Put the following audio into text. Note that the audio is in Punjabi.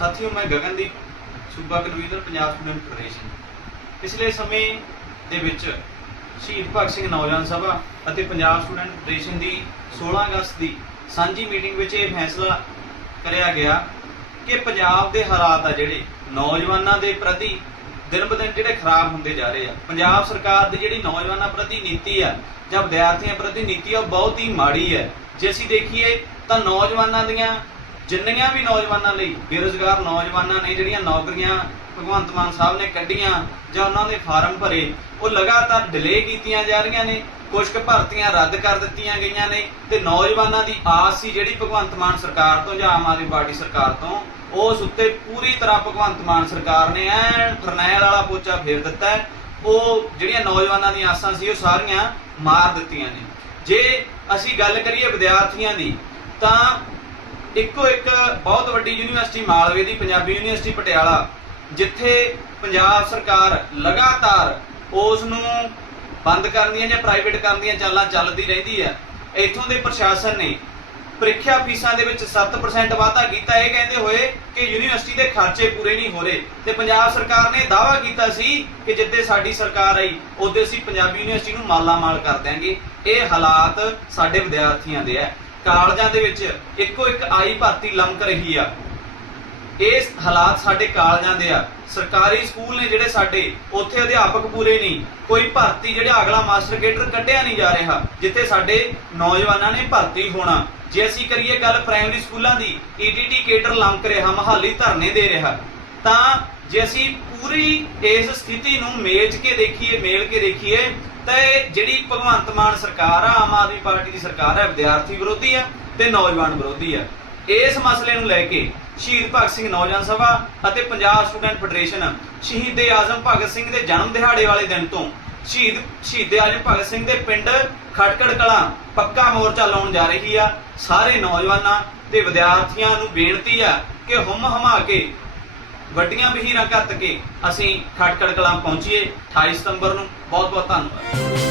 ਸਾਥੀਓ, ਮੈਂ ਗਗਨਦੀਪ ਸੂਬਾ ਕਨਵੀਨਰ ਪੰਜਾਬ ਸਟੂਡੈਂਟ ਫੈਡਰੇਸ਼ਨ ਪਿਛਲੇ ਸਮੇਂ ਦੇ ਵਿੱਚ ਸ਼ਹੀਦ ਭਗਤ ਸਿੰਘ ਨੌਜਵਾਨ ਸਭਾ ਅਤੇ ਪੰਜਾਬ ਸਟੂਡੈਂਟ ਫੈਡਰੇਸ਼ਨ ਦੀ 16 ਅਗਸਤ ਦੀ ਸਾਂਝੀ ਮੀਟਿੰਗ ਵਿੱਚ ਇਹ ਫੈਸਲਾ ਕਰਿਆ ਗਿਆ ਕਿ ਪੰਜਾਬ ਦੇ ਹਾਲਾਤ ਆ ਜਿਹੜੇ, ਨੌਜਵਾਨਾਂ ਦੇ ਪ੍ਰਤੀ ਦਿਨ ਬ ਦਿਨ ਜਿਹੜੇ ਖਰਾਬ ਹੁੰਦੇ ਜਾ ਰਹੇ ਆ। ਪੰਜਾਬ ਸਰਕਾਰ ਦੀ ਜਿਹੜੀ ਨੌਜਵਾਨਾਂ ਪ੍ਰਤੀ ਨੀਤੀ ਆ, ਜਾਂ ਵਿਦਿਆਰਥੀਆਂ ਪ੍ਰਤੀ ਨੀਤੀ ਆ, ਉਹ ਬਹੁਤ ਹੀ ਮਾੜੀ ਹੈ ਜੇ ਅਸੀਂ ਦੇਖੀਏ ਤਾਂ ਨੌਜਵਾਨਾਂ ਦੀਆਂ ਜਿੰਨੀਆਂ ਵੀ ਨੌਜਵਾਨਾਂ ਲਈ ਬੇਰੁਜ਼ਗਾਰ ਨੌਜਵਾਨਾਂ ਨੇ ਜਿਹੜੀਆਂ ਨੌਕਰੀਆਂ ਭਗਵੰਤ ਮਾਨ ਸਾਹਿਬ ਨੇ ਕੱਢੀਆਂ ਜਾਂ ਉਹਨਾਂ ਦੇ ਫਾਰਮ ਭਰੇ, ਉਹ ਲਗਾਤਾਰ ਡਿਲੇ ਕੀਤੀਆਂ ਜਾ ਰਹੀਆਂ ਨੇ ਕੁਝ ਕੁ ਭਰਤੀਆਂ ਰੱਦ ਕਰ ਦਿੱਤੀਆਂ ਗਈਆਂ ਨੇ ਤੇ ਨੌਜਵਾਨਾਂ ਦੀ ਆਸ ਸੀ ਜਿਹੜੀ ਭਗਵੰਤ ਮਾਨ ਸਰਕਾਰ ਤੋਂ ਜਾਂ ਆਮ ਆਦਮੀ ਪਾਰਟੀ ਸਰਕਾਰ ਤੋਂ, ਉਸ ਉੱਤੇ ਪੂਰੀ ਤਰ੍ਹਾਂ ਭਗਵੰਤ ਮਾਨ ਸਰਕਾਰ ਨੇ ਐਨ ਫਰਨੈਲ ਵਾਲਾ ਪੋਚਾ ਫੇਰ ਦਿੱਤਾ ਉਹ ਜਿਹੜੀਆਂ ਨੌਜਵਾਨਾਂ ਦੀਆਂ ਆਸਾਂ ਸੀ ਉਹ ਸਾਰੀਆਂ ਮਾਰ ਦਿੱਤੀਆਂ ਨੇ। ਜੇ ਅਸੀਂ ਗੱਲ ਕਰੀਏ ਵਿਦਿਆਰਥੀਆਂ ਦੀ, ਤਾਂ ਇੱਕੋ ਇੱਕ ਬਹੁਤ ਵੱਡੀ ਯੂਨੀਵਰਸਿਟੀ ਮਾਲਵੇ ਦੀ, ਪੰਜਾਬੀ ਯੂਨੀਵਰਸਿਟੀ ਪਟਿਆਲਾ, ਜਿੱਥੇ ਪੰਜਾਬ ਸਰਕਾਰ ਲਗਾਤਾਰ ਉਸ ਨੂੰ ਬੰਦ ਕਰਨ ਦੀਆਂ ਜਾਂ ਪ੍ਰਾਈਵੇਟ ਕਰਨ ਦੀਆਂ ਚਾਲਾਂ ਚੱਲਦੀ ਰਹਿੰਦੀ ਹੈ। ਇੱਥੋਂ ਦੇ ਪ੍ਰਸ਼ਾਸਨ ਨੇ ਪ੍ਰੀਖਿਆ ਫੀਸਾਂ ਦੇ ਵਿੱਚ 7% ਵਾਧਾ ਕੀਤਾ। ਇਹ ਕਹਿੰਦੇ ਹੋਏ ਕਿ ਯੂਨੀਵਰਸਿਟੀ ਦੇ ਖਰਚੇ ਪੂਰੇ ਨਹੀਂ ਹੋ ਰਹੇ ਤੇ ਪੰਜਾਬ ਸਰਕਾਰ ਨੇ ਦਾਅਵਾ ਕੀਤਾ ਸੀ ਕਿ ਜਿੱਦੇ ਸਾਡੀ ਸਰਕਾਰ ਆਈ ਉਹਦੇ ਅਸੀਂ ਪੰਜਾਬੀ ਯੂਨੀਵਰਸਿਟੀ ਨੂੰ ਮਾਲਾ ਮਾਲ ਕਰ ਦਿਆਂਗੇ। ਇਹ ਹਾਲਾਤ ਸਾਡੇ ਵਿਦਿਆਰਥੀਆਂ ਦੇ ਹੈ। ਕਾਲਜਾਂ ਦੇ ਵਿੱਚ ਇੱਕੋ ਇੱਕ ਆਈ ਭਰਤੀ ਲੰਮਕ ਰਹੀ ਆ। ਇਸ ਹਾਲਾਤ ਸਾਡੇ ਕਾਲਜਾਂ ਦੇ ਆ। ਸਰਕਾਰੀ ਸਕੂਲ ਨੇ ਜਿਹੜੇ ਸਾਡੇ, ਉੱਥੇ ਅਧਿਆਪਕ ਪੂਰੇ ਨਹੀਂ। ਕੋਈ ਭਰਤੀ ਜਿਹੜਾ ਅਗਲਾ ਮਾਸਟਰ ਕੇਡਰ ਕੱਢਿਆ ਨਹੀਂ ਜਾ ਰਿਹਾ, ਜਿੱਥੇ ਸਾਡੇ ਨੌਜਵਾਨਾਂ ਨੇ ਭਰਤੀ ਹੋਣਾ। ਜੇ ਅਸੀਂ ਕਰੀਏ ਗੱਲ ਪ੍ਰਾਇਮਰੀ ਸਕੂਲਾਂ ਦੀ ਈਟੀਟੀ ਕੇਡਰ ਲੰਮਕ ਰਿਹਾ, ਮਹਾਲੀ ਧਰਨੇ ਦੇ ਰਿਹਾ। ਤਾਂ ਜੇ ਅਸੀਂ ਪੂਰੀ ਇਸ ਸਥਿਤੀ ਨੂੰ ਮੇਚ ਕੇ ਦੇਖੀਏ, ਮੇਲ ਕੇ ਦੇਖੀਏ ਤਾਂ ਜਿਹੜੀ ਭਗਵੰਤ ਮਾਨ ਸਰਕਾਰ ਆ, ਆਮ ਆਦਮੀ ਪਾਰਟੀ ਦੀ ਸਰਕਾਰ ਹੈ, ਵਿਦਿਆਰਥੀ ਵਿਰੋਧੀ ਆ ਤੇ ਨੌਜਵਾਨ ਵਿਰੋਧੀ ਆ। ਇਸ ਮਸਲੇ ਨੂੰ ਲੈ ਕੇ ਸ਼ਹੀਦ ਭਗਤ ਸਿੰਘ ਨੌਜਵਾਨ ਸਭਾ ਅਤੇ ਪੰਜਾਬ ਸਟੂਡੈਂਟ ਫੈਡਰੇਸ਼ਨ ਸ਼ਹੀਦ ਆਜ਼ਮ ਭਗਤ ਸਿੰਘ ਦੇ ਜਨਮ ਦਿਹਾੜੇ ਵਾਲੇ ਦਿਨ ਤੋਂ ਸ਼ਹੀਦ ਸ਼ਹੀਦ ਆਜ਼ਮ ਭਗਤ ਸਿੰਘ ਦੇ ਪਿੰਡ ਖਟਕੜ ਕਲਾਂ ਪੱਕਾ ਮੋਰਚਾ ਲਾਉਣ ਜਾ ਰਹੀ ਆ। ਸਾਰੇ ਨੌਜਵਾਨਾਂ ਤੇ ਵਿਦਿਆਰਥੀਆਂ ਨੂੰ ਬੇਨਤੀ ਆ ਕਿ ਹੁਮ ਹਮਾ ਕੇ ਵੱਡੀਆਂ ਬਹੀਰਾਂ ਘੱਤ ਕੇ ਅਸੀਂ ਖਟਕੜ ਕਲਾਂ ਪਹੁੰਚੀਏ 28 ਸਤੰਬਰ ਨੂੰ। ਬਹੁਤ ਬਹੁਤ ਧੰਨਵਾਦ।